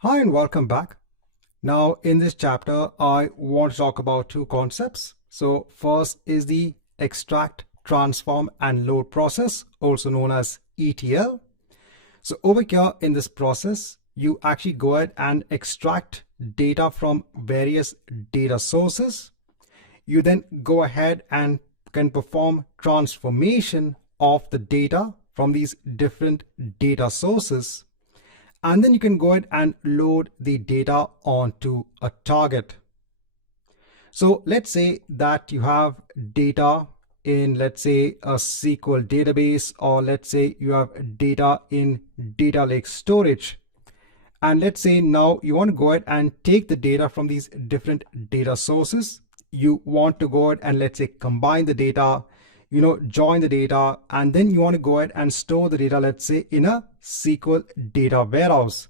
Hi and welcome back. Now in this chapter, I want to talk about two concepts. So first is the extract, transform and load process, also known as ETL. So over here in this process, you actually go ahead and extract data from various data sources. You then go ahead and can perform transformation of the data from these different data sources. And then you can go ahead and load the data onto a target. So let's say that you have data in, let's say, a SQL database, or let's say you have data in data lake storage. And let's say now you want to go ahead and take the data from these different data sources. You want to go ahead and let's say combine the data, join the data, and then you want to go ahead and store the data, let's say in a SQL data warehouse.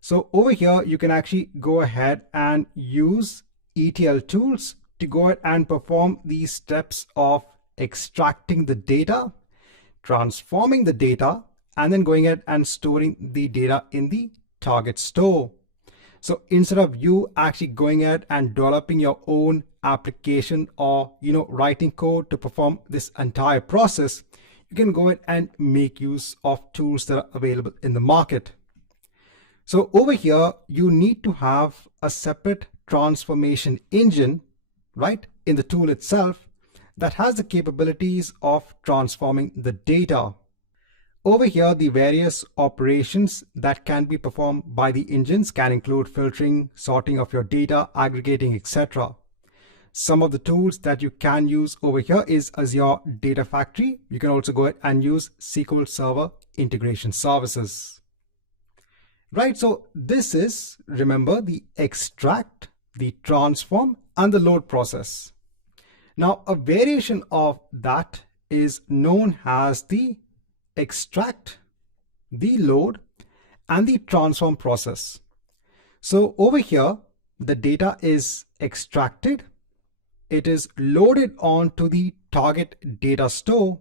So over here, you can actually go ahead and use ETL tools to go ahead and perform these steps of extracting the data, transforming the data, and then going ahead and storing the data in the target store. So instead of you actually going ahead and developing your own application or writing code to perform this entire process, you can go ahead and make use of tools that are available in the market. So over here, you need to have a separate transformation engine, right, in the tool itself that has the capabilities of transforming the data. Over here, the various operations that can be performed by the engines can include filtering, sorting of your data, aggregating, etc. Some of the tools that you can use over here is Azure Data Factory. You can also go ahead and use SQL Server integration services. Right, so this is, remember, the extract, the transform, and the load process. Now, a variation of that is known as the extract, the load, and the transform process. So over here, the data is extracted, it is loaded onto the target data store,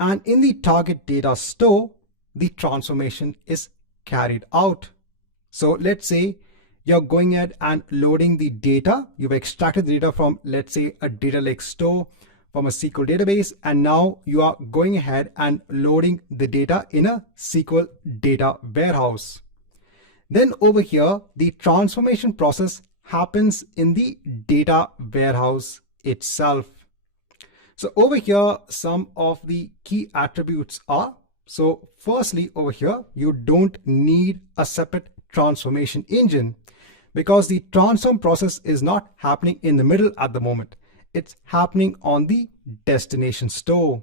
and in the target data store, the transformation is carried out. So let's say you're going ahead and loading the data. You've extracted the data from, let's say, a data lake store from a SQL database, and now you are going ahead and loading the data in a SQL data warehouse. Then over here, the transformation process happens in the data warehouse itself. So over here, some of the key attributes are, so firstly, over here, you don't need a separate transformation engine because the transform process is not happening in the middle at the moment. It's happening on the destination store.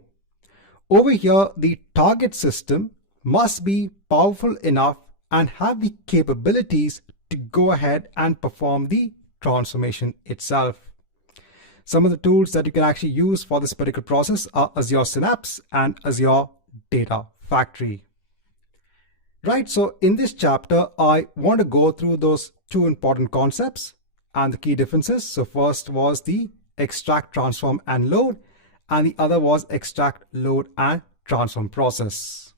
Over here, the target system must be powerful enough and have the capabilities to go ahead and perform the transformation itself. Some of the tools that you can actually use for this particular process are Azure Synapse and Azure Data Factory. Right, so in this chapter, I want to go through those two important concepts and the key differences. So first was the extract, transform, and load, and the other was extract, load, and transform process.